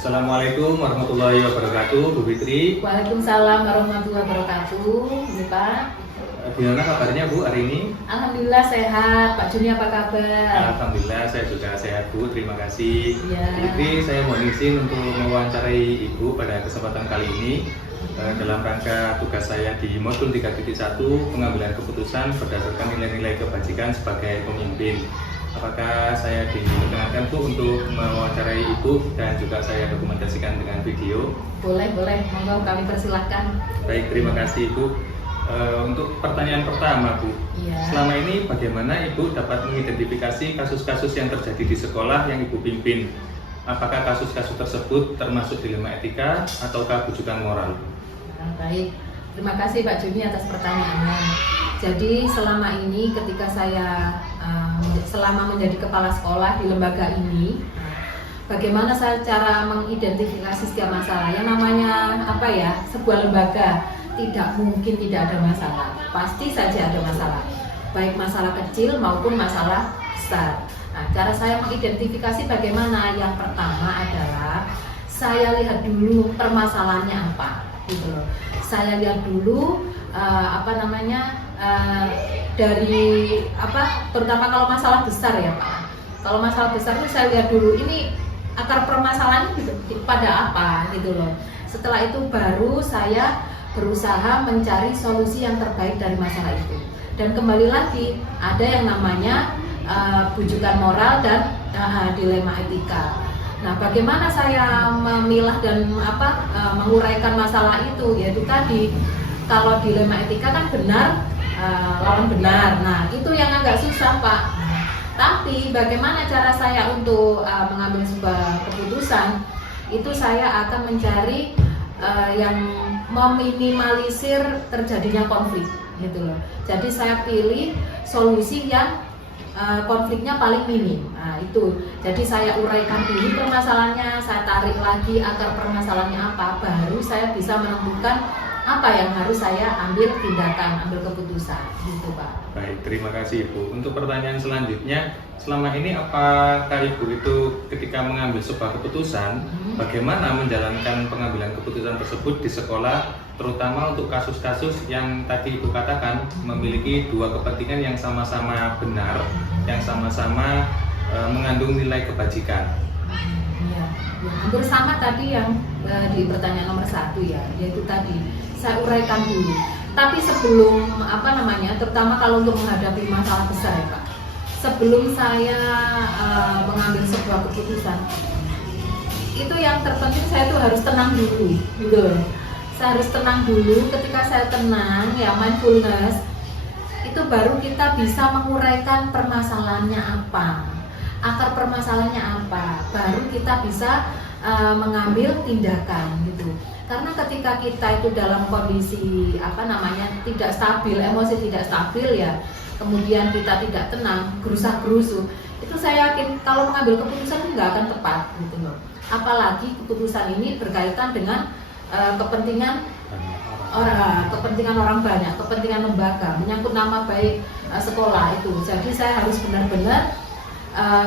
Assalamualaikum warahmatullahi wabarakatuh, Bu Fitri. Waalaikumsalam warahmatullahi wabarakatuh, Bu Pak. Gimana kabarnya Bu hari ini? Alhamdulillah sehat. Pak Juni apa kabar? Alhamdulillah saya juga sehat Bu, terima kasih. Ya. Bu Fitri, saya mohon izin untuk mewawancarai Ibu pada kesempatan kali ini dalam rangka tugas saya di modul 3.1 pengambilan keputusan berdasarkan nilai-nilai kebajikan sebagai pemimpin. Apakah saya diperkenankan Bu untuk mewawancarai Ibu dan juga saya dokumentasikan dengan video? Boleh, monggo kami persilahkan. Baik, terima kasih Ibu. Untuk pertanyaan pertama Bu, Ya. selama ini bagaimana Ibu dapat mengidentifikasi kasus-kasus yang terjadi di sekolah yang Ibu pimpin? Apakah kasus-kasus tersebut termasuk dilema etika ataukah bujukan moral? Baik, terima kasih Pak Juni atas pertanyaannya. Jadi selama ini ketika saya selama menjadi kepala sekolah di lembaga ini, bagaimana saya cara mengidentifikasi setiap masalah? Yang namanya sebuah lembaga tidak mungkin tidak ada masalah, pasti saja ada masalah, baik masalah kecil maupun masalah besar. Nah, cara saya mengidentifikasi bagaimana? Yang pertama adalah saya lihat dulu permasalahannya apa, gitu loh. Saya lihat dulu terutama kalau masalah besar ya Pak. Kalau masalah besar itu saya lihat dulu ini akar permasalahannya gitu, pada apa gitu loh. Setelah itu baru saya berusaha mencari solusi yang terbaik dari masalah itu. Dan kembali lagi ada yang namanya bujukan moral dan dilema etika. Nah, bagaimana saya memilah dan menguraikan masalah itu? Yaitu tadi, kalau dilema etika kan benar lawan benar. Nah, itu yang agak susah Pak. Tapi bagaimana cara saya untuk mengambil sebuah keputusan? Itu saya akan mencari yang meminimalisir terjadinya konflik, gitu loh. Jadi saya pilih solusi yang konfliknya paling minim. Nah, itu. Jadi saya uraikan dulu permasalahannya, saya tarik lagi akar permasalahannya apa, baru saya bisa menemukan apa yang harus saya ambil tindakan, ambil keputusan, gitu Pak. Baik, terima kasih Ibu. Untuk pertanyaan selanjutnya, selama ini apakah Ibu itu ketika mengambil sebuah keputusan, bagaimana menjalankan pengambilan keputusan tersebut di sekolah, terutama untuk kasus-kasus yang tadi Ibu katakan memiliki dua kepentingan yang sama-sama benar, yang sama-sama mengandung nilai kebajikan? Ya, hampir sama tadi yang di pertanyaan nomor 1 ya, yaitu tadi saya uraikan dulu. Tapi sebelum terutama kalau untuk menghadapi masalah besar ya Pak, sebelum saya mengambil sebuah keputusan, itu yang terpenting saya tuh harus tenang dulu, gitu. Saya harus tenang dulu. Ketika saya tenang, ya mindfulness, itu baru kita bisa menguraikan permasalahannya apa, akar permasalahannya apa, baru kita bisa mengambil tindakan, gitu. Karena ketika kita itu dalam kondisi tidak stabil, emosi tidak stabil ya, kemudian kita tidak tenang, gerusah-gerusu, itu saya yakin kalau mengambil keputusan itu nggak akan tepat, gitu loh. Apalagi keputusan ini berkaitan dengan kepentingan orang banyak, kepentingan lembaga, menyangkut nama baik sekolah itu. Jadi saya harus benar-benar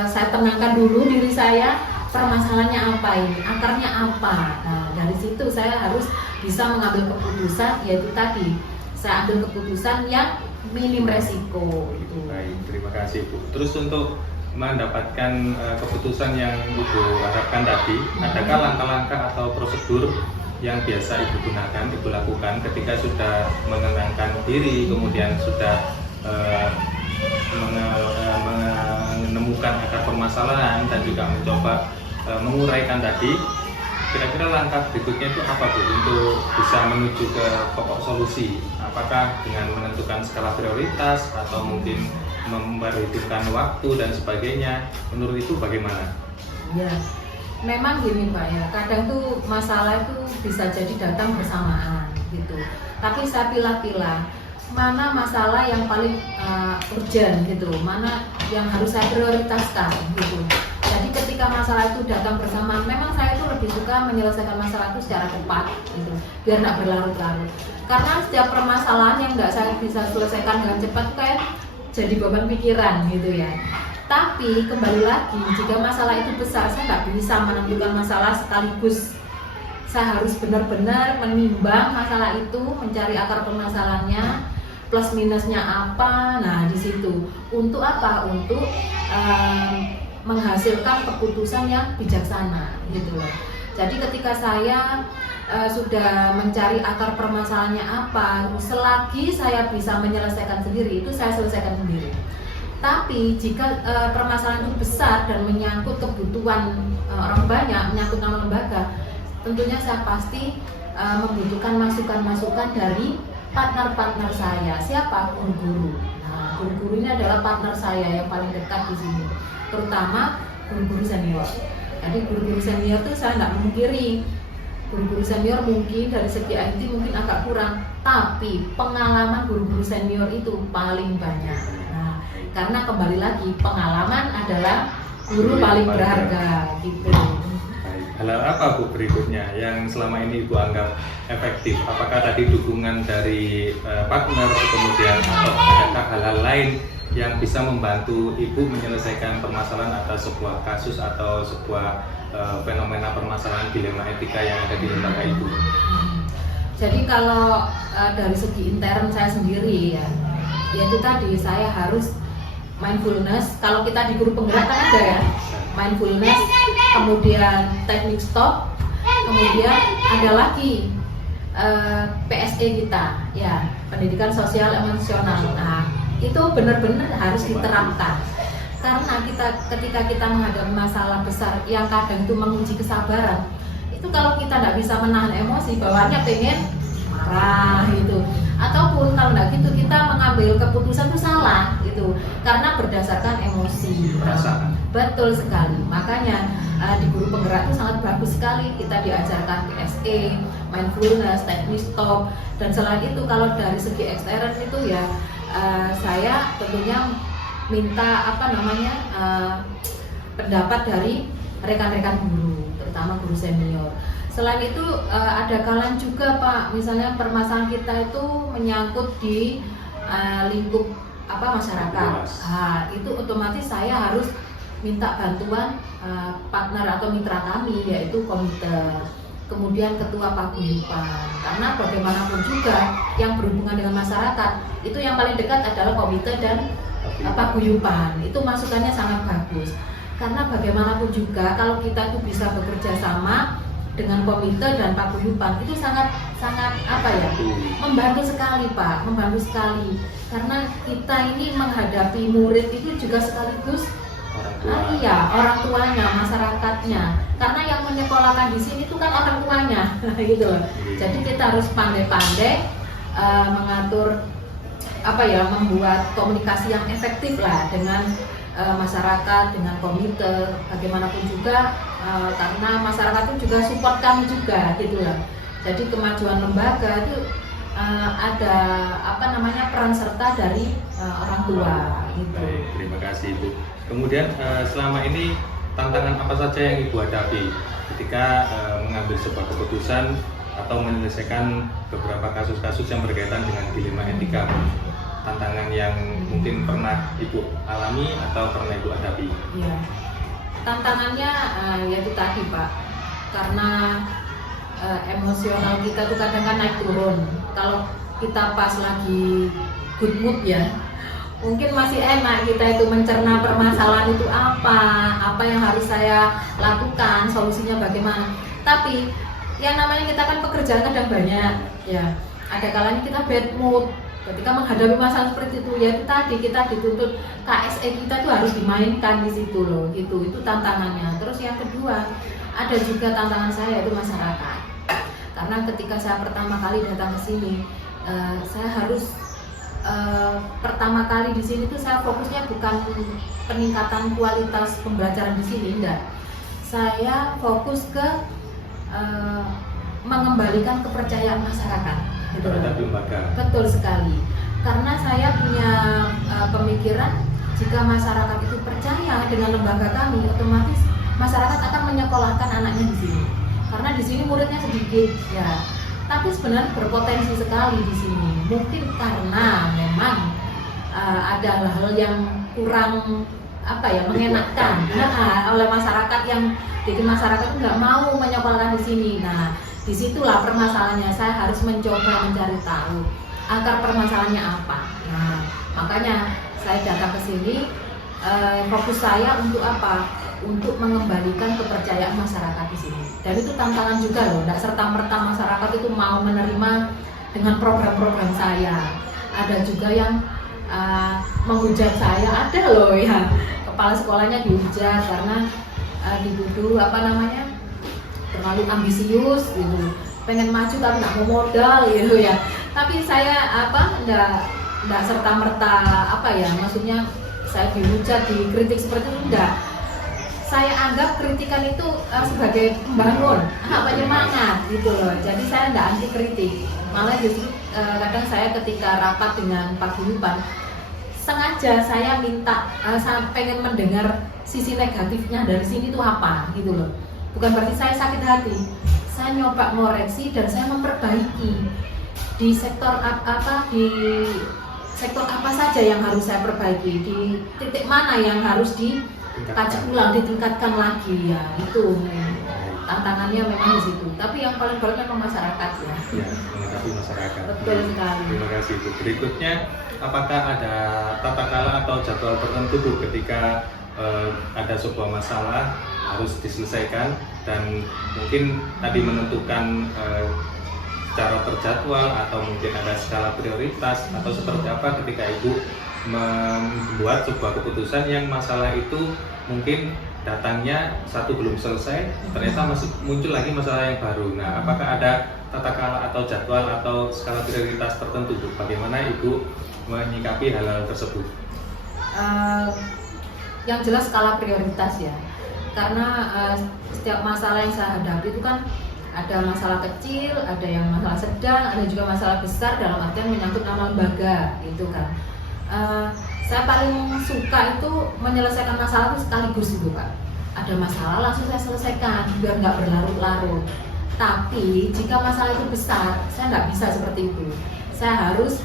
saya tenangkan dulu diri saya, permasalahannya apa ini, akarnya apa. Nah, dari situ saya harus bisa mengambil keputusan, yaitu tadi saya ambil keputusan yang minim resiko. Baik, terima kasih Bu. Terus untuk mendapatkan keputusan yang Ibu harapkan tadi, adakah langkah-langkah atau prosedur yang biasa Ibu gunakan, Ibu lakukan ketika sudah menenangkan diri, kemudian sudah menemukan akar permasalahan dan juga mencoba menguraikan tadi, kira-kira langkah berikutnya itu apa Bu untuk bisa menuju ke pokok solusi? Apakah dengan menentukan skala prioritas atau mungkin memperhitungkan waktu dan sebagainya? Menurut itu bagaimana? Ya, memang gini Pak ya, kadang tuh masalah itu bisa jadi datang bersamaan gitu. Tapi saya pilah-pilah mana masalah yang paling urgent gitu, mana yang harus saya prioritaskan gitu. Jadi ketika masalah itu datang bersamaan, memang saya itu lebih suka menyelesaikan masalah itu secara cepat gitu, biar nggak berlarut-larut. Karena setiap permasalahan yang nggak saya bisa selesaikan dengan cepat itu kayak jadi beban pikiran gitu ya. Tapi kembali lagi, jika masalah itu besar, saya nggak bisa menentukan masalah sekaligus. Saya harus benar-benar menimbang masalah itu, mencari akar permasalahannya, plus minusnya apa. Nah di situ untuk apa? Untuk menghasilkan keputusan yang bijaksana gitu loh. Jadi ketika saya sudah mencari akar permasalahannya apa, selagi saya bisa menyelesaikan sendiri, itu saya selesaikan sendiri. Tapi jika permasalahan itu besar dan menyangkut kebutuhan orang banyak, menyangkut nama lembaga, tentunya saya pasti membutuhkan masukan-masukan dari partner-partner saya. Siapa? Guru-guru. Nah, guru-guru ini adalah partner saya yang paling dekat di sini, terutama guru-guru senior. Jadi guru-guru senior itu saya tidak memungkiri, guru-guru senior mungkin dari segi IT mungkin agak kurang, tapi pengalaman guru-guru senior itu paling banyak. Nah, karena kembali lagi pengalaman adalah guru paling berharga gitu. Hal apa Bu berikutnya yang selama ini Ibu anggap efektif? Apakah tadi dukungan dari partner, kemudian atau adakah hal-hal lain yang bisa membantu Ibu menyelesaikan permasalahan atas sebuah kasus atau sebuah fenomena permasalahan dilema etika yang ada di lembaga Ibu? Jadi kalau dari segi intern saya sendiri ya, yaitu tadi saya harus mindfulness. Kalau kita di guru penggerak kan ada ya, mindfulness, kemudian teknik stop, kemudian ada lagi PSE kita ya, pendidikan sosial emosional. Nah itu benar-benar harus diterapkan, karena ketika kita menghadapi masalah besar yang kadang itu menguji kesabaran, itu kalau kita tidak bisa menahan emosi, bawaannya pengen marah gitu, ataupun kalau tidak gitu kita mengambil keputusan itu salah gitu, karena berdasarkan emosi. Perasaan. Betul sekali. Makanya di guru penggerak itu sangat bagus sekali kita diajarkan PSE, mindfulness, teknik stop, dan selain itu kalau dari segi ekstern itu ya saya tentunya minta pendapat dari rekan-rekan guru, terutama guru senior. Selain itu ada kalanya juga Pak, misalnya permasalahan kita itu menyangkut di lingkup masyarakat. Itu otomatis saya harus minta bantuan partner atau mitra kami, yaitu komite, kemudian ketua paguyuban. Karena bagaimanapun juga yang berhubungan dengan masyarakat itu yang paling dekat adalah komite dan paguyuban. Itu masukannya sangat bagus. Karena bagaimanapun juga kalau kita itu bisa bekerja sama dengan komite dan paguyuban, itu sangat membantu sekali Pak, membantu sekali. Karena kita ini menghadapi murid itu juga sekaligus orang tuanya, masyarakatnya. Karena yang menyekolahkan di sini itu kan orang tuanya, gitu loh. Jadi kita harus pandai-pandai mengatur membuat komunikasi yang efektif lah dengan masyarakat, dengan komite, bagaimanapun juga karena masyarakat itu juga support kami juga, gitu loh. Jadi kemajuan lembaga itu ada peran serta dari orang tua. Gitu. Baik, terima kasih Ibu. Kemudian selama ini tantangan apa saja yang Ibu hadapi ketika mengambil sebuah keputusan atau menyelesaikan beberapa kasus-kasus yang berkaitan dengan dilema etika? Tantangan yang mungkin pernah Ibu alami atau pernah Ibu hadapi? Ya, tantangannya yaitu tadi Pak, karena emosional kita tuh kadang kan naik turun. Kalau kita pas lagi good mood ya, mungkin masih enak kita itu mencerna permasalahan itu apa yang harus saya lakukan, solusinya bagaimana. Tapi yang namanya kita kan pekerjaan kadang banyak ya, ada kalanya kita bad mood ketika menghadapi masalah seperti itu, ya itu tadi kita dituntut KSE kita tuh harus dimainkan di situ loh, gitu. Itu tantangannya. Terus yang kedua, ada juga tantangan saya yaitu masyarakat. Karena ketika saya pertama kali datang ke sini, saya harus pertama kali di sini tuh saya fokusnya bukan peningkatan kualitas pembelajaran di sini, enggak. Saya fokus ke mengembalikan kepercayaan masyarakat terhadap lembaga. Betul sekali. Karena saya punya pemikiran jika masyarakat itu percaya dengan lembaga kami, otomatis masyarakat akan menyekolahkan anaknya di sini. Karena di sini muridnya sedikit, ya. Tapi sebenarnya berpotensi sekali di sini. Mungkin karena memang ada hal-hal yang kurang mengenakkan oleh masyarakat, yang bikin masyarakat nggak mau menyekolahkan di sini. Nah, disitulah permasalahannya. Saya harus mencoba mencari tahu akar permasalahannya apa. Nah, makanya saya datang ke sini. Fokus saya untuk apa? Untuk mengembalikan kepercayaan masyarakat di sini. Dan itu tantangan juga loh. Tidak serta-merta masyarakat itu mau menerima dengan program-program saya. Ada juga yang menghujat saya, ada loh ya. Kepala sekolahnya dihujat karena dituduh terlalu ambisius gitu, pengen maju tapi nggak mau modal gitu ya. Tapi saya nggak serta merta maksudnya saya dihujat, dikritik seperti itu, enggak. Saya anggap kritikan itu sebagai pembangun, penyemangat gitu loh. Jadi saya nggak anti kritik, malah justru kadang saya ketika rapat dengan Pak Guyupan, sengaja saya minta, saya pengen mendengar sisi negatifnya dari sini itu apa gitu loh. Bukan berarti saya sakit hati, saya nyoba ngoreksi dan saya memperbaiki di sektor sektor apa saja yang harus saya perbaiki, di titik mana yang harus dikaji ulang, ditingkatkan lagi, ya itu tantangannya memang di situ. Tapi yang paling berat memang masyarakat ya. Ya, menghadapi masyarakat. Betul sekali. Terima kasih Bu. Berikutnya, apakah ada tata cara atau jadwal tertentu Bu ketika ada sebuah masalah harus diselesaikan, dan mungkin tadi menentukan secara terjadwal atau mungkin ada skala prioritas atau seperti apa ketika Ibu membuat sebuah keputusan yang masalah itu mungkin datangnya satu belum selesai, ternyata masih muncul lagi masalah yang baru. Nah, apakah ada tata cara atau jadwal atau skala prioritas tertentu Bu? Bagaimana Ibu menyikapi hal-hal tersebut? Yang jelas skala prioritas ya, karena setiap masalah yang saya hadapi itu kan ada masalah kecil, ada yang masalah sedang, ada juga masalah besar dalam artian menyangkut nama lembaga gitu kan. Saya paling suka itu menyelesaikan masalah itu sekaligus gitu Pak. Ada masalah langsung saya selesaikan biar nggak berlarut-larut. Tapi jika masalah itu besar, saya nggak bisa seperti itu. Saya harus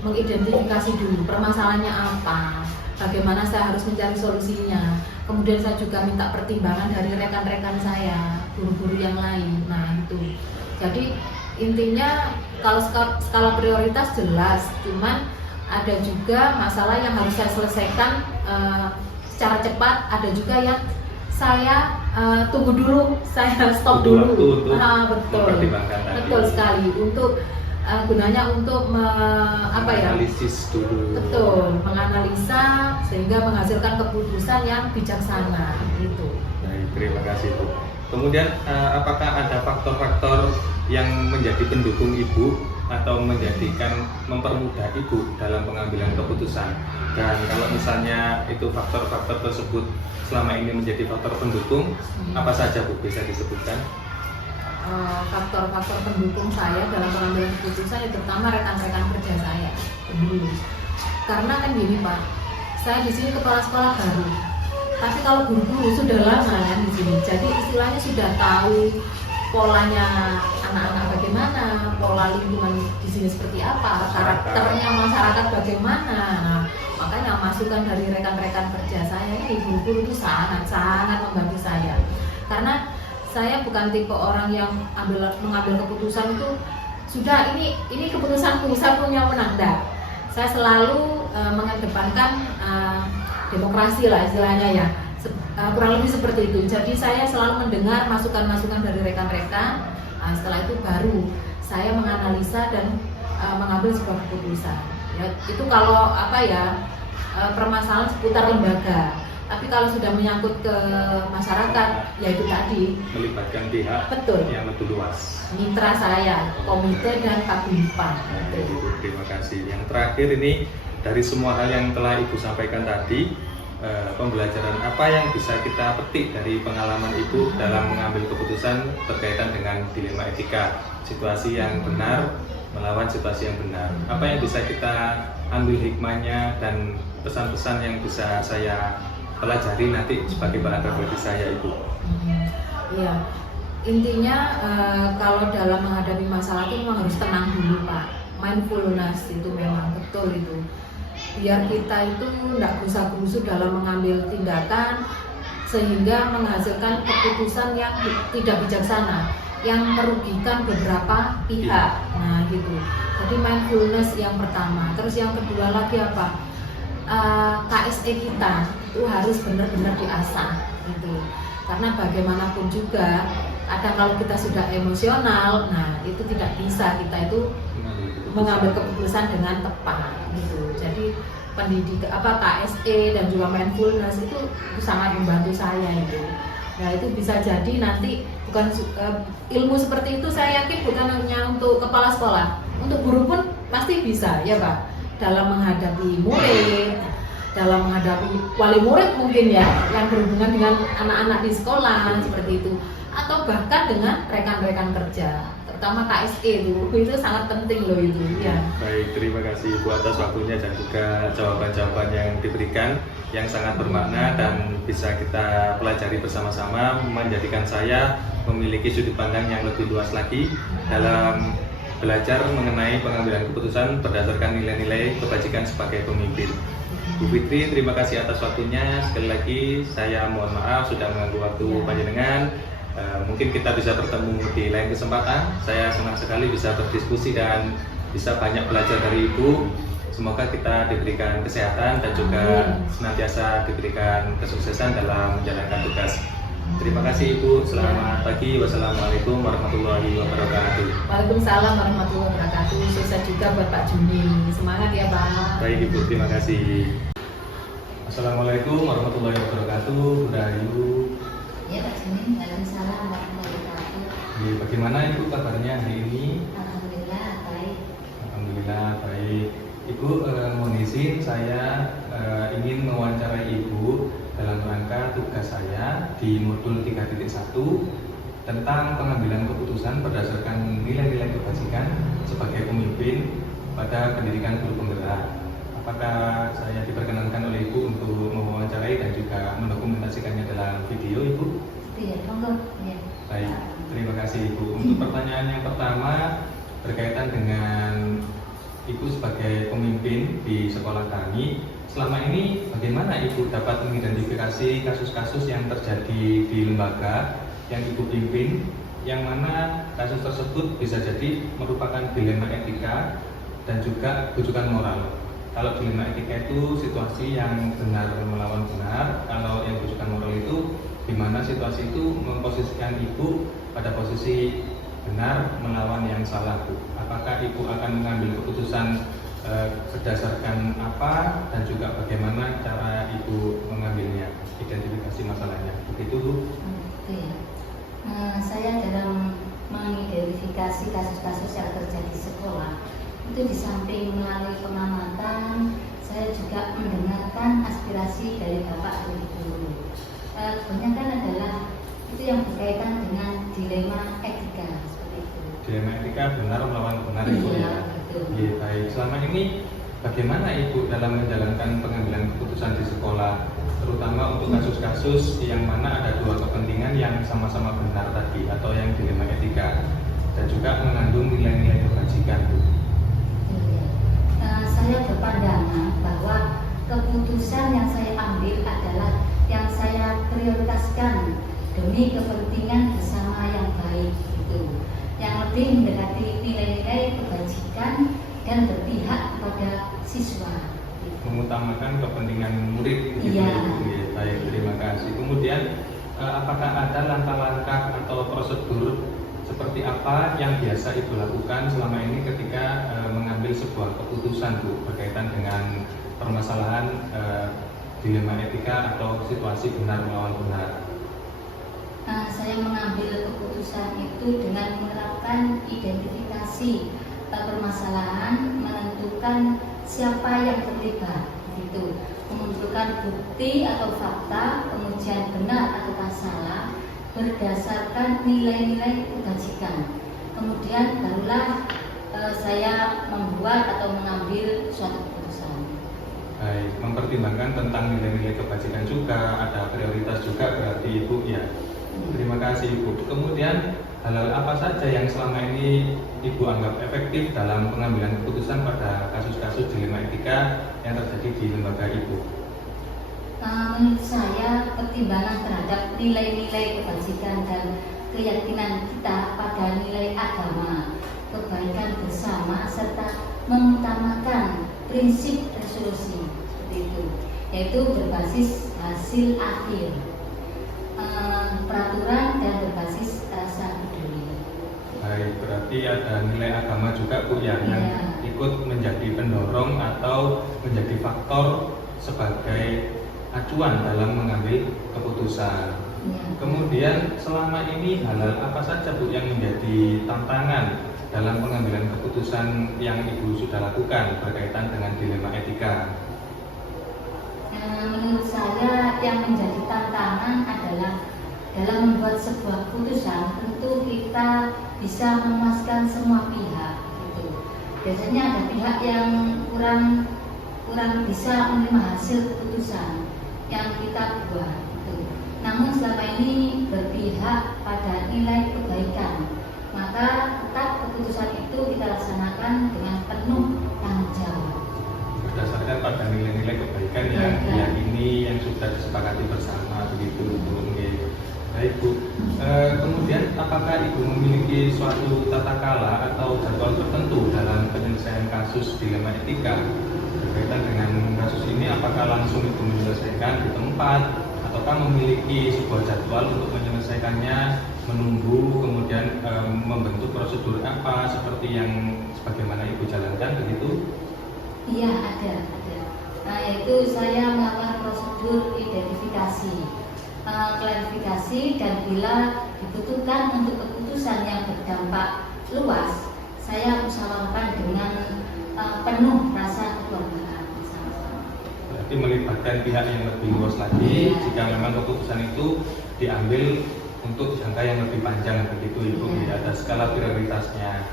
mengidentifikasi dulu permasalahannya apa, bagaimana saya harus mencari solusinya. Kemudian saya juga minta pertimbangan dari rekan-rekan saya, guru-guru yang lain. Nah itu. Jadi intinya kalau skala prioritas jelas, cuman ada juga masalah yang harus saya selesaikan secara cepat. Ada juga yang saya tunggu dulu, saya stop dulu. Betul. Betul sekali. Untuk gunanya untuk analisis dulu. Betul, menganalisa sehingga menghasilkan keputusan yang bijaksana gitu. Baik, terima kasih Bu. Kemudian apakah ada faktor-faktor yang menjadi pendukung Ibu atau mempermudah Ibu dalam pengambilan keputusan? Dan kalau misalnya itu faktor-faktor tersebut selama ini menjadi faktor pendukung, apa saja Bu bisa disebutkan? Faktor-faktor pendukung saya dalam pengambilan keputusan itu terutama rekan-rekan kerja saya dulu. Karena kan gini Pak, saya di sini kepala sekolah baru, tapi kalau guru-guru sudah lama kan di sini, jadi istilahnya sudah tahu polanya anak-anak bagaimana, pola lingkungan di sini seperti apa, karakternya masyarakat bagaimana. Nah, makanya masukan dari rekan-rekan kerja saya ini, guru-guru itu sangat membantu saya. Karena saya bukan tipe orang yang mengambil keputusan itu sudah ini keputusanku, saya punya menang. Saya selalu mengedepankan demokrasi lah istilahnya ya, kurang lebih seperti itu. Jadi saya selalu mendengar masukan-masukan dari rekan-rekan. Setelah itu baru saya menganalisa dan mengambil sebuah keputusan. Ya, itu kalau permasalahan seputar lembaga. Tapi kalau sudah menyangkut ke masyarakat, ya itu tadi Melibatkan pihak betul. yang lebih luas. Mitra saya, komite dan paguyuban. Ibu, terima kasih. Yang terakhir ini dari semua hal yang telah Ibu sampaikan tadi, pembelajaran apa yang bisa kita petik dari pengalaman Ibu dalam mengambil keputusan berkaitan dengan dilema etika, situasi yang benar melawan situasi yang benar. Apa yang bisa kita ambil hikmahnya dan pesan-pesan yang bisa saya pelajari nanti sebagai bahan refleksi saya, Ibu? Iya, intinya kalau dalam menghadapi masalah itu memang harus tenang dulu, Pak. Mindfulness itu memang betul itu. Biar kita itu tidak gerusa-gerusu dalam mengambil tindakan sehingga menghasilkan keputusan yang tidak bijaksana, yang merugikan beberapa pihak. Nah gitu. Jadi mindfulness yang pertama. Terus yang kedua lagi apa? KSE kita itu harus benar-benar diasah gitu. Karena bagaimanapun juga kadang kalau kita sudah emosional, nah itu tidak bisa kita itu mengambil keputusan dengan tepat gitu. Jadi KSE dan juga mindfulness itu sangat membantu saya itu. Nah itu bisa jadi nanti bukan ilmu seperti itu, saya yakin bukan hanya untuk kepala sekolah, untuk guru pun pasti bisa ya Pak, dalam menghadapi murid, dalam menghadapi wali murid mungkin ya, yang berhubungan dengan anak-anak di sekolah seperti itu, atau bahkan dengan rekan-rekan kerja, terutama KSE itu sangat penting loh itu ya. Baik, terima kasih Ibu atas waktunya dan juga jawaban-jawaban yang diberikan yang sangat bermakna dan bisa kita pelajari bersama-sama, menjadikan saya memiliki sudut pandang yang lebih luas lagi dalam belajar mengenai pengambilan keputusan berdasarkan nilai-nilai kebajikan sebagai pemimpin. Bu Fitri, terima kasih atas waktunya. Sekali lagi saya mohon maaf sudah mengganggu waktu panjenengan. Mungkin kita bisa bertemu di lain kesempatan. Saya senang sekali bisa berdiskusi dan bisa banyak belajar dari Ibu. Semoga kita diberikan kesehatan dan juga senantiasa diberikan kesuksesan dalam menjalankan tugas. Terima kasih Ibu. Selamat pagi. Wassalamualaikum warahmatullahi wabarakatuh. Waalaikumsalam warahmatullahi wabarakatuh. Sukses juga buat Pak Juni. Semangat ya Pak. Baik Ibu, terima kasih. Assalamualaikum warahmatullahi wabarakatuh. Bunda Ayu. Ya Pak Juni, waalaikumsalam warahmatullahi wabarakatuh. Bagaimana Ibu kabarnya hari ini? Alhamdulillah baik. Alhamdulillah baik. Ibu, mohon izin saya ingin mewawancarai Ibu dalam rangka tugas saya di modul 3.1 tentang pengambilan keputusan berdasarkan nilai-nilai kebajikan sebagai pemimpin pada pendidikan guru penggerak. Apakah saya diperkenankan oleh Ibu untuk mewawancarai dan juga mendokumentasikannya dalam video, Ibu? Iya, monggo. Ya. Baik, terima kasih Ibu. Untuk pertanyaan yang pertama berkaitan dengan Ibu sebagai pemimpin di sekolah kami, selama ini bagaimana Ibu dapat mengidentifikasi kasus-kasus yang terjadi di lembaga yang Ibu pimpin, yang mana kasus tersebut bisa jadi merupakan dilema etika dan juga rujukan moral. Kalau dilema etika itu situasi yang benar melawan benar, kalau yang rujukan moral itu di mana situasi itu memposisikan Ibu pada posisi benar melawan yang salah, Bu. Apakah Ibu akan mengambil keputusan berdasarkan apa dan juga bagaimana cara Ibu mengambilnya, identifikasi masalahnya, begitu Bu? Oke. Saya dalam mengidentifikasi kasus-kasus yang terjadi di sekolah itu di samping melalui pengamatan, saya juga mendengarkan aspirasi dari Bapak dan Ibu. Kebanyakan adalah itu yang berkaitan dengan dilema etika seperti itu. Dilema etika benar melawan benar, Ibu ya. Betul. Ya, baik. Selama ini bagaimana Ibu dalam menjalankan pengambilan keputusan di sekolah, terutama untuk kasus-kasus yang mana ada dua kepentingan yang sama-sama benar tadi atau yang dilema etika dan juga mengandung nilai-nilai kebajikan, Bu? Saya berpandangan bahwa keputusan yang saya ambil adalah yang saya prioritaskan demi kepentingan bersama yang baik itu, yang lebih mendekati nilai-nilai kebajikan dan berpihak kepada siswa. Mengutamakan kepentingan murid. Iya. Ya, baik, terima kasih. Kemudian apakah ada langkah-langkah atau prosedur seperti apa yang biasa Ibu lakukan selama ini ketika mengambil sebuah keputusan, Bu, berkaitan dengan permasalahan dilema etika atau situasi benar melawan benar? Saya mengambil keputusan itu dengan menerapkan identifikasi permasalahan, menentukan siapa yang terlibat, gitu. Mengumpulkan bukti atau fakta, pengujian benar atau salah berdasarkan nilai-nilai kebajikan. Kemudian barulah saya membuat atau mengambil suatu keputusan. Baik, mempertimbangkan tentang nilai-nilai kebajikan juga, ada prioritas juga berarti Ibu ya. Terima kasih Ibu. Kemudian hal-hal apa saja yang selama ini Ibu anggap efektif dalam pengambilan keputusan pada kasus-kasus dilema etika yang terjadi di lembaga Ibu? Menurut saya, pertimbangan terhadap nilai-nilai kebajikan dan keyakinan kita pada nilai agama, kebaikan bersama, serta mengutamakan prinsip resolusi seperti itu, yaitu berbasis hasil akhir, peraturan dan berbasis rasa peduli. Baik, berarti ada nilai agama juga Bu ya, yang ikut menjadi pendorong atau menjadi faktor sebagai acuan dalam mengambil keputusan. Kemudian selama ini hal-hal apa saja Bu yang menjadi tantangan dalam pengambilan keputusan yang Ibu sudah lakukan berkaitan dengan dilema etika? Menurut saya yang menjadi tantangan adalah dalam membuat sebuah keputusan tentu kita bisa memuaskan semua pihak gitu. Biasanya ada pihak yang kurang bisa menerima hasil keputusan yang kita buat gitu. Namun selama ini berpihak pada nilai kebaikan, maka tetap keputusan itu kita laksanakan dengan penuh tanggung jawab Berdasarkan pada nilai-nilai kebaikan yang diyakini, yang sudah disepakati bersama begitu Bu. Baik Bu. Kemudian apakah Ibu memiliki suatu tata krama atau jadwal tertentu dalam penyelesaian kasus dilema etika? Berkaitan dengan kasus ini, apakah langsung Ibu menyelesaikan di tempat ataukah memiliki sebuah jadwal untuk menyelesaikannya, menunggu kemudian membentuk prosedur apa seperti yang sebagaimana Ibu jalankan begitu? Iya, ada. Yaitu saya melakukan prosedur identifikasi, klarifikasi, dan bila dibutuhkan untuk keputusan yang berdampak luas, saya musyawarahkan dengan penuh rasa kekeluargaan bersama-sama. Berarti melibatkan pihak yang lebih luas lagi jika memang keputusan itu diambil untuk jangka yang lebih panjang begitu Ibu, ada skala prioritasnya.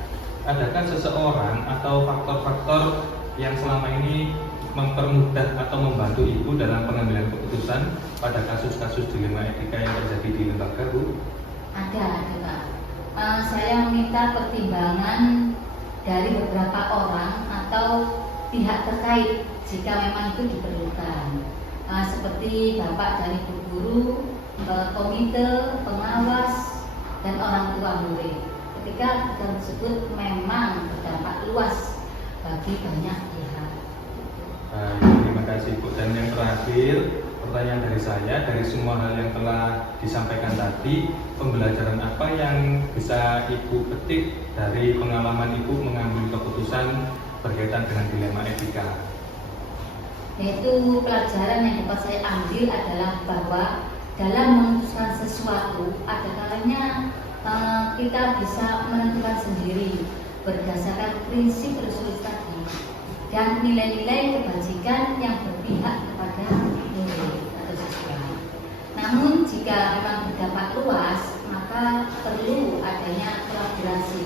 Adakah seseorang atau faktor-faktor yang selama ini mempermudah atau membantu Ibu dalam pengambilan keputusan pada kasus-kasus dilema etika yang terjadi di lembaga Bu? Ada Pak. Saya meminta pertimbangan dari beberapa orang atau pihak terkait jika memang itu diperlukan, seperti Bapak dari guru, komite, pengawas, dan orang tua murid. Ketika tersebut memang berdampak luas bagi banyak pihak. Terima kasih Bu. Dan yang terakhir, pertanyaan dari saya, dari semua hal yang telah disampaikan tadi, pembelajaran apa yang bisa Ibu petik dari pengalaman Ibu mengambil keputusan berkaitan dengan dilema etika? Yaitu pelajaran yang dapat saya ambil adalah bahwa dalam memutuskan sesuatu, ada kalanya kita bisa menentukan sendiri berdasarkan prinsip resolusi tadi dan nilai-nilai kebajikan yang berpihak kepada murid atau siswa. Namun jika memang berdampak luas, maka perlu adanya kolaborasi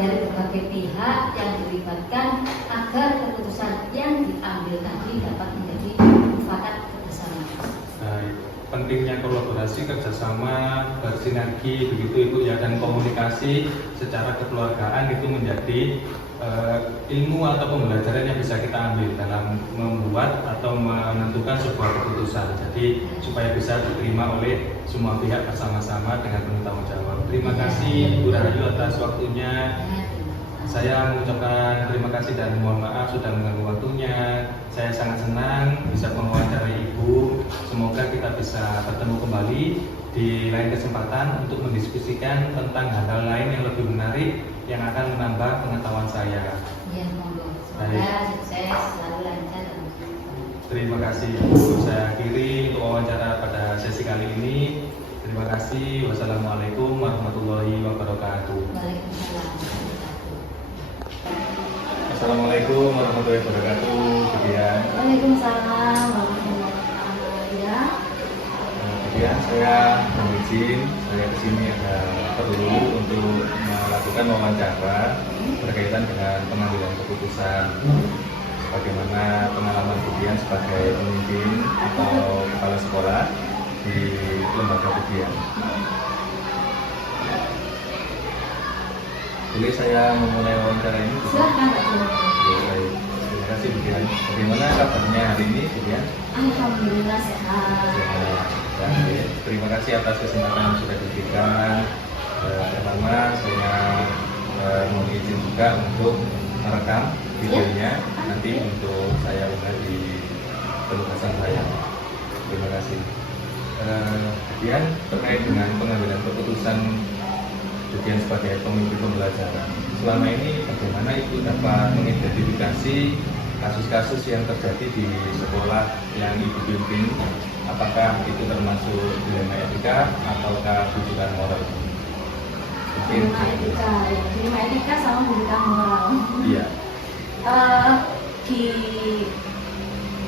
dari berbagai pihak yang dilibatkan agar keputusan yang diambil tadi dapat menjadi mufakat bersama. Pentingnya kolaborasi, kerjasama, bersinergi begitu Ibu ya, dan komunikasi secara kekeluargaan itu menjadi ilmu atau pembelajaran yang bisa kita ambil dalam membuat atau menentukan sebuah keputusan. Jadi supaya bisa diterima oleh semua pihak bersama-sama dengan penuh tanggung jawab. Terima kasih Bu Rahayu atas waktunya. Saya mengucapkan terima kasih dan mohon maaf sudah mengganggu waktunya. Saya sangat senang bisa mewawancarai Ibu. Semoga kita bisa bertemu kembali di lain kesempatan untuk mendiskusikan tentang hal-hal lain yang lebih menarik yang akan menambah pengetahuan saya. Ya, monggo. Semoga sukses, selalu lancar. kasih Bu. Saya akhiri untuk wawancara pada sesi kali ini. Terima kasih. Wassalamualaikum warahmatullahi wabarakatuh. Waalaikumsalam. Assalamualaikum warahmatullahi wabarakatuh. Kemudian, Waalaikumsalam warahmatullahi wabarakatuh. Ya. kemudian saya mohon izin, saya kesini ada perlu untuk melakukan wawancara berkaitan dengan pengambilan keputusan. Bagaimana pengalaman Budian sebagai pemimpin atau kepala sekolah di lembaga Budian. Boleh saya memulai wawancara ini? Silahkan Pak Guru. Baik. Terima kasih Budian. Bagaimana kabarnya hari ini Budian? Alhamdulillah sehat. Baik. Terima kasih atas kesempatan yang sudah diberikan. Pertama saya mohon izin juga untuk merekam videonya nanti untuk saya unggah di penugasan saya. Terima kasih. Kemudian terkait dengan pengambilan keputusan Budian sebagai pemimpin pembelajaran, selama ini bagaimana Ibu dapat mengidentifikasi kasus-kasus yang terjadi di sekolah yang Ibu pimpin? Apakah itu termasuk dilema etika ataukah bujukan moral? Dilema etika, ya. Dilema etika sama bujukan moral. Iya.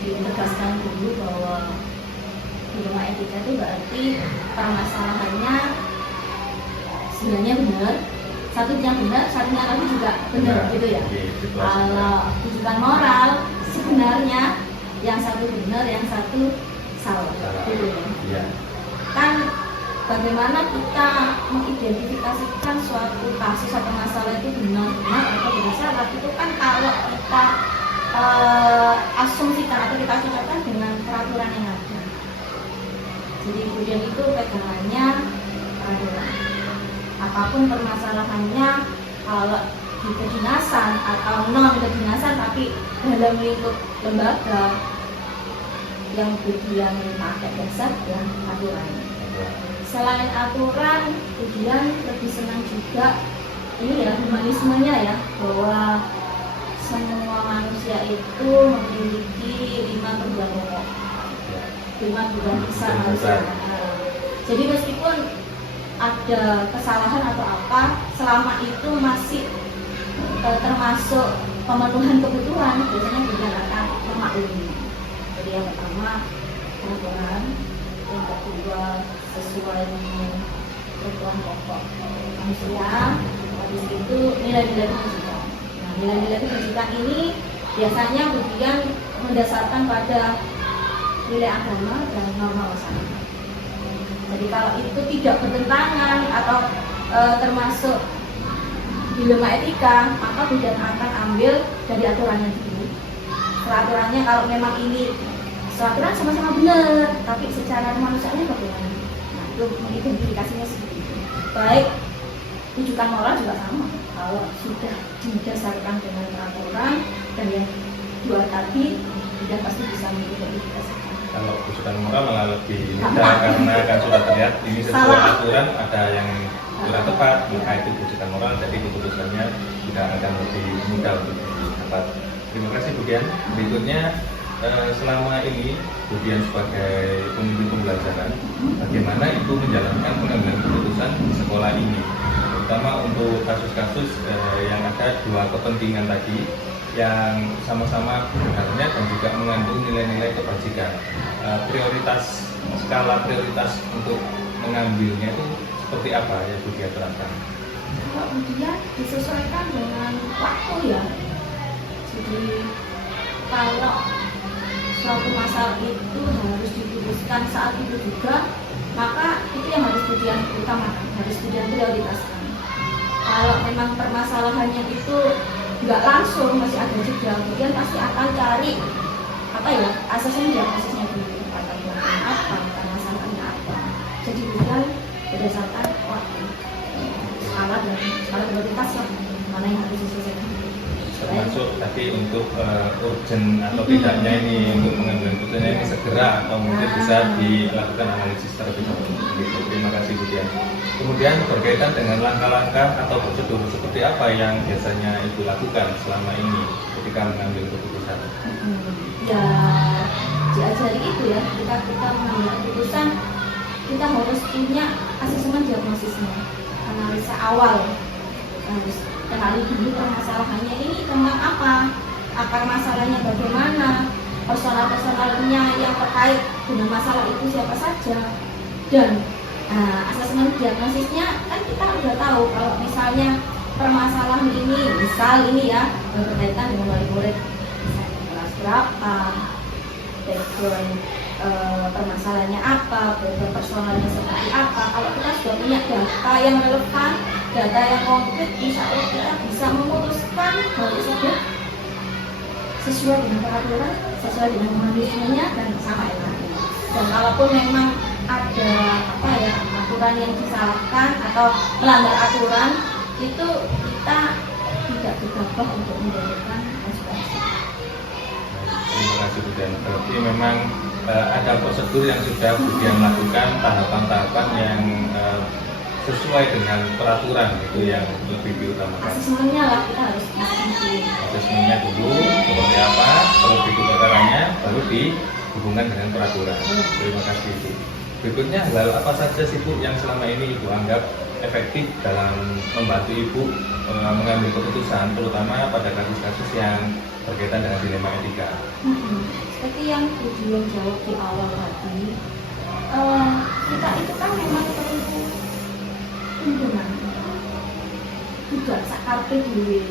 Ditegaskan dulu bahwa dilema etika itu berarti permasalahannya sebenarnya benar, satunya benar, satunya lagi juga benar, gitu ya. Kalau bujukan moral sebenarnya yang satu benar, yang satu salah, gitu ya. Iya. Kan bagaimana kita mengidentifikasikan suatu kasus atau masalah itu benar-benar atau tidak salah, itu kan kalau kita asumsikan atau kita cocokkan dengan peraturan yang ada. Jadi kemudian itu pegangannya peraturan. Apapun permasalahannya, kalau di kedinasan atau non kedinasan tapi dalam lingkup lembaga yang Budian pakai dasar ya aturan. Selain aturan, Budian lebih senang juga ini ya humanismenya ya, bahwa semua manusia itu memiliki 5 kebutuhan pokok, 5 kebutuhan besar manusia. Jadi meskipun ada kesalahan atau apa, selama itu masih termasuk pemenuhan kebutuhan, biasanya Budian akan memaklumi. Jadi yang pertama kebutuhan, yang kedua sesuai dengan kebutuhan pokok manusia, habis itu nilai-nilai kebajikan. Nah, nilai-nilai kebajikan ini biasanya Budian mendasarkan pada nilai agama dan norma masyarakat. Jadi kalau itu tidak bertentangan atau termasuk dilema etika, maka Budian akan ambil dari aturannya dulu. Peraturannya kalau memang ini peraturan sama-sama benar, tapi secara kemanusiaannya bagaimana? Nah, itu mengidentifikasinya seperti itu. Baik, rujukan moral juga sama. Kalau sudah didasarkan dengan peraturan dan yang dua tadi, sudah pasti bisa mengidentifikasikan. Kalau rujukan moral malah lebih mudah karena kan sudah terlihat ini sesuai aturan, ada yang kurang tepat, maka itu rujukan moral, jadi keputusannya tidak akan lebih mudah untuk didapat. Terima kasih Budian. Berikutnya selama ini Budian sebagai pemimpin pembelajaran, bagaimana Ibu menjalankan pengambilan keputusan di sekolah ini, terutama untuk kasus-kasus yang ada dua kepentingan tadi yang sama-sama sebenarnya dan juga mengandung nilai-nilai kebajikan. Prioritas, skala prioritas untuk mengambilnya itu seperti apa ya Budian terapkan? Kalau Budian disesuaikan dengan waktu ya. Jadi kalau suatu masalah itu harus diputuskan saat itu juga, maka itu yang harus Budian utamakan, harus Budian prioritaskan. Kalau memang permasalahannya itu nggak langsung, masih ada jeda, Budian pasti akan cari apa ya, asesnya kasusnya dulu, apa, permasalahannya apa. Jadi Budian berdasarkan waktu, skala dan skala prioritas lah, mana yang harus diselesaikan. Termasuk tadi untuk urgent atau tidaknya ini untuk mengambil keputusannya ini segera atau mungkin bisa dilakukan analisis terlebih dahulu. Terima kasih Budian. Kemudian berkaitan dengan langkah-langkah atau prosedur seperti apa yang biasanya Ibu lakukan selama ini ketika mengambil keputusan? Ya, diajari itu ya, ketika kita mengambil keputusan kita harus punya asesmen diagnosisnya, analisa awal, harus kenali dulu permasalahannya ini tentang apa, akar masalahnya bagaimana, personal-personalnya yang terkait dengan masalah itu siapa saja, dan asesmen diagnosisnya kan kita udah tahu kalau misalnya permasalahan ini, misal ini ya berkaitan dengan murid kelas berapa, background permasalahannya apa, background personalnya seperti apa. Kalau kita sudah punya data yang relevan, data yang konkret, insya Allah kita bisa memutuskan hal tersebut sesuai dengan peraturan, sesuai dengan mekanismenya dan sama etiknya. Dan kalaupun memang ada aturan yang disalahkan atau melanggar aturan, itu kita tidak gegabah untuk menjadikan konsultasi. Terima kasih Bu Dian. Berarti memang ada prosedur yang sudah Bu Dian lakukan, tahapan-tahapan yang sesuai dengan peraturan itu yang lebih diutamakan. Asesmennya lah kita harus ikuti. Asesmennya dulu seperti apa, kalau begitu perkaranya baru dihubungkan dengan peraturan. Terima kasih Ibu. Berikutnya hal apa saja sih Bu yang selama ini Ibu anggap efektif dalam membantu Ibu mengambil keputusan, terutama pada kasus-kasus yang berkaitan dengan dilema etika? Seperti yang Bu Dian jawab di awal tadi, kita itu kan memang perlu tuntunan, tidak sakarpe diri,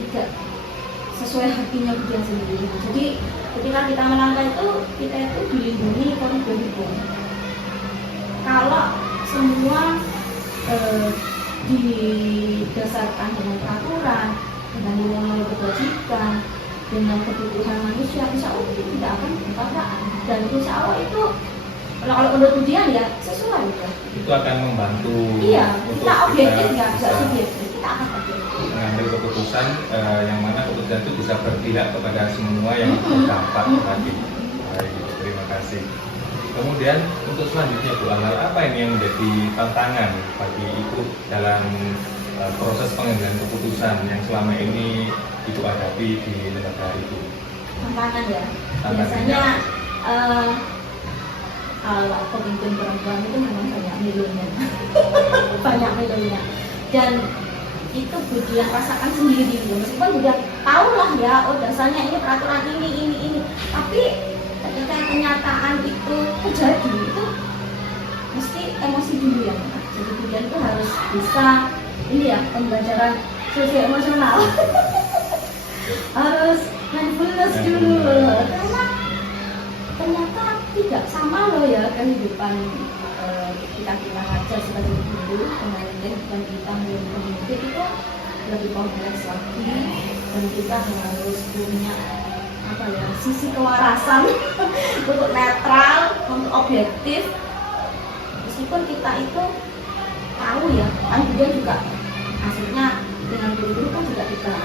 tidak sesuai hatinya Bu Dian sendiri. Jadi ketika kita melangkah itu, kita itu dilindungi koridor hukum. Kalau semua didasarkan dengan peraturan, dengan nilai-nilai kewajiban, dengan kebutuhan manusia, insya Allah itu tidak akan bertabrakan. Dan insya Allah itu kalau menurut ujian ya sesuai ya. Itu akan membantu. Iya, untuk kita objektif kita nggak subjektif, kita akan objektif. mengambil keputusan yang mana keputusan itu bisa berpihak kepada semua yang terdampak tadi. Baik, terima kasih. Kemudian untuk selanjutnya Bu, hal apa ini yang menjadi tantangan bagi Ibu dalam proses pengambilan keputusan yang selama ini Ibu hadapi di lembaga Ibu? Tantangan ya. Tantangannya. Biasanya kalau pemimpin perempuan itu memang banyak milunya, banyak milunya. Dan itu Bu Dian rasakan sendiri gitu. Meskipun Bu Dian tahu lah ya, oh dasarnya ini peraturan ini. Tapi ketika kenyataan itu terjadi, itu mesti emosi dulu ya. Jadi Bu Dian itu harus bisa ini ya, pembelajaran sosial emosional. Harus mindfulness dulu, karena ternyata tidak sama loh ya kehidupan kita aja sebagai guru, kehidupan kita menjadi pemimpin itu lebih kompleks lagi, dan kita harus punya sisi kewarasan untuk netral, untuk objektif. Meskipun kita itu tahu ya, kan kemudian juga hasilnya dengan guru-guru kan juga kita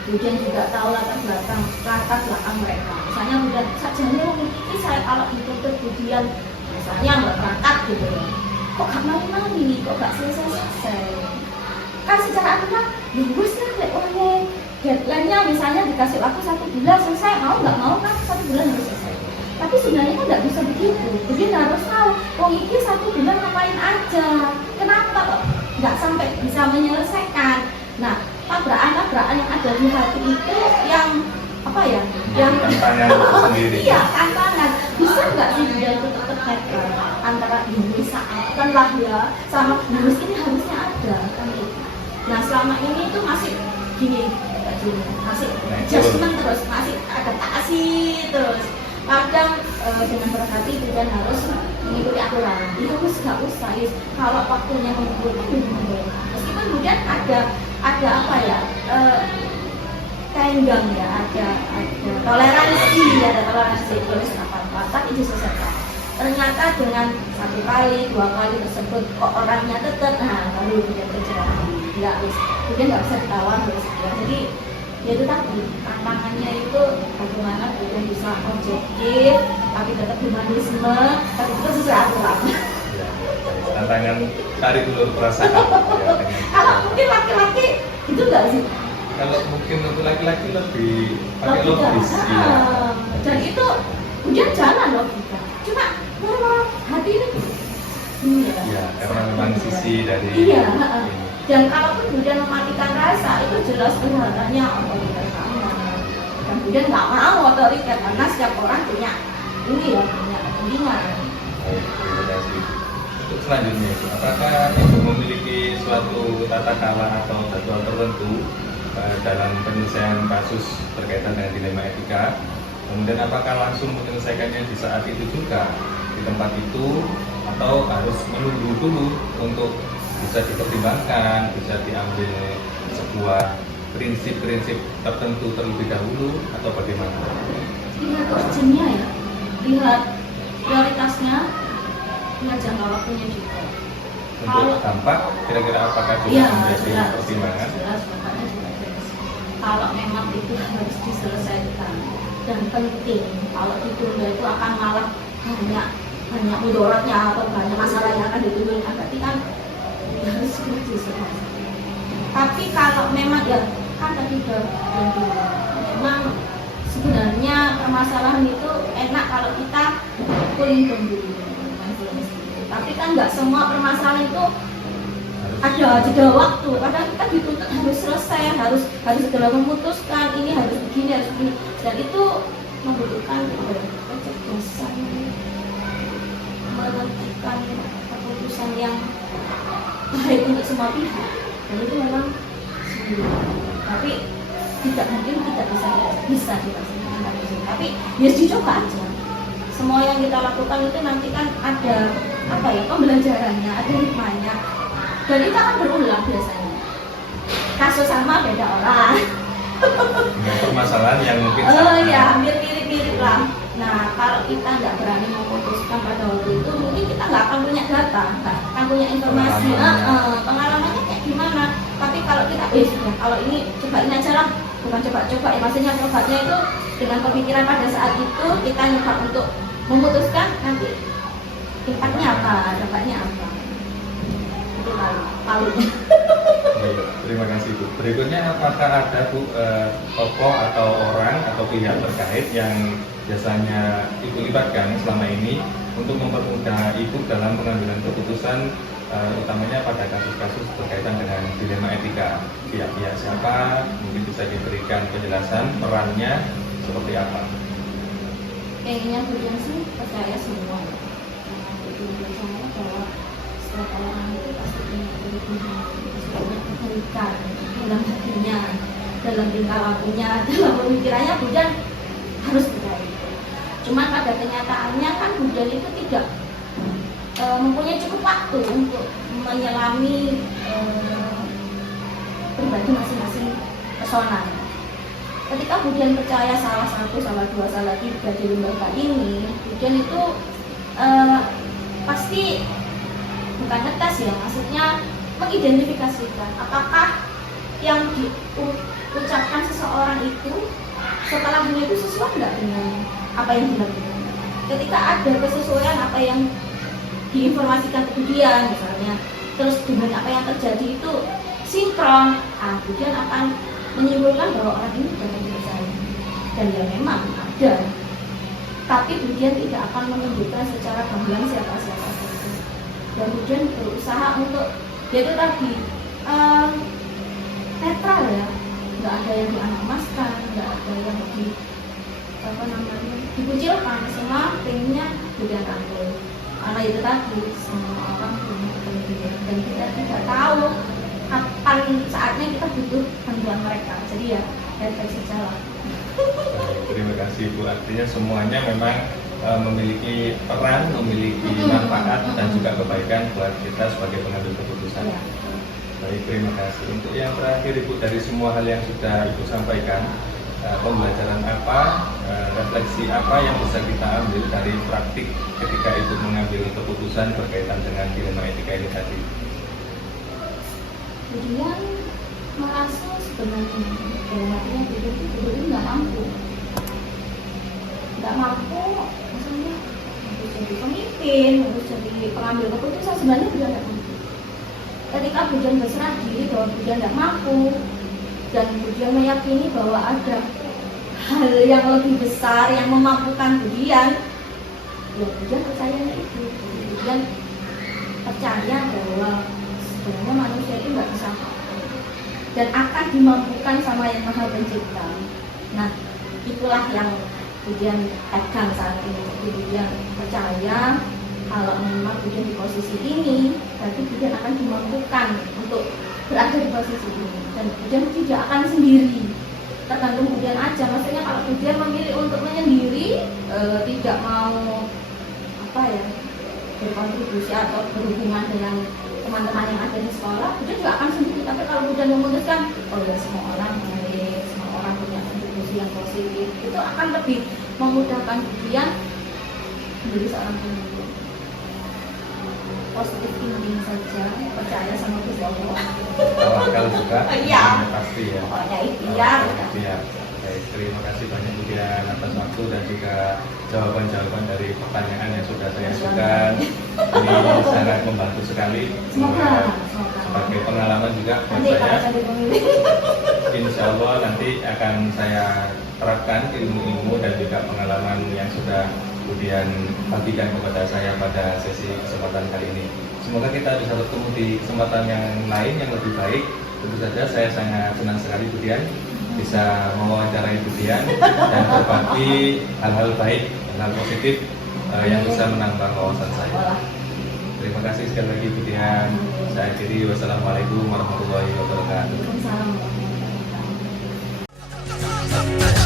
kemudian juga tahu latar belakang mereka. Misalnya kemudian sajanya ini saya kalau dituntut kemudian misalnya nggak berangkat gitu ya, kok gak mari-mari, kok gak selesai-selesai. Kan secara aturan bungkus kan oleh deadline-nya misalnya dikasih waktu 1 bulan selesai, mau nggak mau kan 1 bulan harus selesai. Tapi sebenarnya kan nggak bisa begitu. Jadi harus tahu, oh ini 1 bulan ngapain aja, kenapa kok nggak sampai bisa menyelesaikan. Nah, tabrakan yang ada di hati itu yang yang tantangan sendiri. Iya, tantangan. Bisa nggak sih dia itu tetap netral antara ini seakan lah ya sama harus ini harusnya ada kan gitu. Nah, selama ini itu masih gini, masih adjustment terus, masih adaptasi terus. Kadang dengan berhati dan harus mengikuti aturan. Itu nggak usah, kalau waktunya membutuhkan meskipun kemudian ada tenggang ya, ada toleransi terus apa-apa, tapi diselesaikan. Ternyata dengan 1 kali, 2 kali tersebut kok orangnya tetap, baru kemudian terjadi. Kemudian nggak bisa ditawar terus ya. Jadi ya itu tadi tantangannya itu bagaimana kemudian bisa objektif, tapi tetap humanisme, tapi itu sesuai aturan. Tantangan tarik ulur perasaan. Kalau mungkin laki-laki itu enggak sih? Kalau mungkin untuk laki-laki lebih pakai logis. Dan itu Kemudian jalan logika. Cuma hati ini Ya, karena memang sisi dari iya. ini. Dan kalaupun kemudian mematikan rasa itu jelas kelihatannya otoriter banget. Dan kemudian nggak mau otoriter karena setiap orang punya ini ya, punya kepentingan. Baik, terima kasih. Untuk selanjutnya itu, apakah Ibu memiliki suatu tata cara atau jadwal tertentu dalam penyelesaian kasus berkaitan dengan dilema etika? Kemudian apakah langsung menyelesaikannya di saat itu juga, di tempat itu, atau harus menunggu dulu untuk bisa dipertimbangkan, bisa diambil sebuah prinsip-prinsip tertentu terlebih dahulu, atau bagaimana? Lihat urgennya ya, lihat prioritasnya, lihat jangka waktunya juga. Untuk dampak, kira-kira apakah juga Iya, menjadi jelas, pertimbangan? jelas, makanya juga jelas. Kalau memang itu harus diselesaikan dan penting, kalau ditunda itu akan malah banyak mudaratnya atau banyak masalah yang akan ditimbulkan, berarti kan harus segera diselesaikan. Tapi kalau memang ya kan tadi memang sebenarnya permasalahan itu enak kalau kita pulling dulu. Tapi kan nggak semua permasalahan itu ada jeda waktu. Kadang kita dituntut harus selesai, harus segera memutuskan, ini harus begini, harus begini. Dan itu membutuhkan kecerdasan, menentukan keputusan yang baik untuk semua pihak. Dan itu memang sulit. Tapi tidak mungkin kita bisa kita sendiri. Tapi ya dicoba aja. Semua yang kita lakukan itu nanti kan ada pembelajarannya, ada hikmahnya, dan itu akan berulang biasanya. Kasus sama beda orang. Dengan permasalahan yang mungkin Ya hampir mirip-mirip lah. Nah kalau kita nggak berani memutuskan pada waktu itu, mungkin kita nggak akan punya data, nggak akan punya informasi. Pengalamannya kayak gimana? Tapi kalau kita, sudah kalau ini cobain aja lah, bukan coba-coba ya, maksudnya coba-nya itu dengan pemikiran pada saat itu kita nyoba untuk memutuskan nanti impactnya apa, dampaknya apa. Itu palu. Baik, terima kasih Bu. Berikutnya apakah ada Bu tokoh atau orang atau pihak terkait yang biasanya Ibu libatkan selama ini untuk mempermudah Ibu dalam pengambilan keputusan, utamanya pada kasus-kasus berkaitan dengan dilema etika? Pihak-pihak siapa? Mungkin bisa diberikan penjelasan perannya seperti apa? Kayaknya bukan sih percaya semua. Itu percaya bahwa setiap orang itu pasti punya kelebihan, punya kebaikan dalam hatinya, dalam tingkah lakunya, dalam pemikirannya. Bukan harus percaya. Cuma pada kenyataannya kan Budan itu tidak mempunyai cukup waktu untuk menyelami pribadi masing-masing persona. Ketika Budan percaya salah satu, salah dua, salah tiga di lembaga ini, Budan itu pasti bukan ngetes ya, maksudnya mengidentifikasikan apakah yang diucapkan seseorang itu setelahnya itu sesuai nggak dengan apa yang dilakukan. Ketika ada kesesuaian apa yang diinformasikan kemudian misalnya, terus dengan apa yang terjadi itu sinkron, kemudian akan menyimpulkan bahwa orang ini sudah dipercaya. Dan ya memang ada, tapi kemudian tidak akan menunjukkan secara gamblang siapa-siapa itu. Dan kemudian berusaha untuk yaitu tadi netral ya, nggak ada yang dianamaskan, nggak ada yang dikucilkan, semua pengennya Budan rangkul. Karena itu tadi semua orang punya kepentingan dan kita tidak tahu kapan saatnya kita butuh bantuan mereka. Jadi ya baik saja lah. Terima kasih Bu. Artinya semuanya memang memiliki peran, memiliki manfaat dan juga kebaikan buat kita sebagai pengambil keputusan. Ya. Baik, terima kasih. Untuk yang terakhir Ibu, dari semua hal yang sudah Ibu sampaikan, pembelajaran apa, refleksi apa yang bisa kita ambil dari praktik ketika Ibu mengambil keputusan berkaitan dengan dilema etika ini tadi? Kemudian merasa sebenarnya dalam artinya Budan nggak mampu, maksudnya harus jadi pemimpin, harus jadi pengambil keputusan. Sebenarnya Budan nggak mampu. Ketika Budan berserah diri bahwa Budan nggak mampu dan Budan meyakini bahwa ada hal yang lebih besar yang memampukan Budian, ya Budian percayanya itu. Budian percaya bahwa sebenarnya manusia itu nggak bisa apa-apa dan akan dimampukan sama yang Maha Pencipta. Nah, itulah yang Budian pegang saat ini. Budian percaya kalau memang Budian di posisi ini, berarti Budian akan dimampukan untuk berada di posisi ini, dan Budian tidak akan sendiri. Tergantung Budian aja. Maksudnya kalau Budian memilih untuk menyendiri, tidak mau apa ya, berkontribusi atau berhubungan dengan teman-teman yang ada di sekolah, Budian juga akan sendiri. Tapi kalau Budian memutuskan, oh ya semua orang baik, semua orang punya kontribusi yang positif, itu akan lebih memudahkan Budian menjadi seorang pemimpin. Positif thinking saja, percaya sama Gusti Allah. Tawakal juga. Iya. Pasti ya. Pokoknya ikhtiar. Iya. Baik, terima kasih banyak Budian atas waktu dan juga jawaban-jawaban dari pertanyaan yang sudah saya ajukan. Ini sangat membantu sekali. Semoga Sebagai pengalaman juga buat nanti kalau saya. jadi pemimpin. Insya Allah nanti akan saya terapkan ilmu-ilmu dan juga pengalaman yang sudah Budian bagikan kepada saya pada sesi kesempatan kali ini. Semoga kita bisa bertemu di kesempatan yang lain yang lebih baik. Tentu saja saya sangat senang sekali Budian bisa mewawancarai Budian dan berbagi hal-hal baik, hal-hal positif yang bisa menambah wawasan saya. Terima kasih sekali lagi Budian. Saya akhiri, wassalamualaikum warahmatullahi wabarakatuh. Waalaikumsalam warahmatullahi wabarakatuh.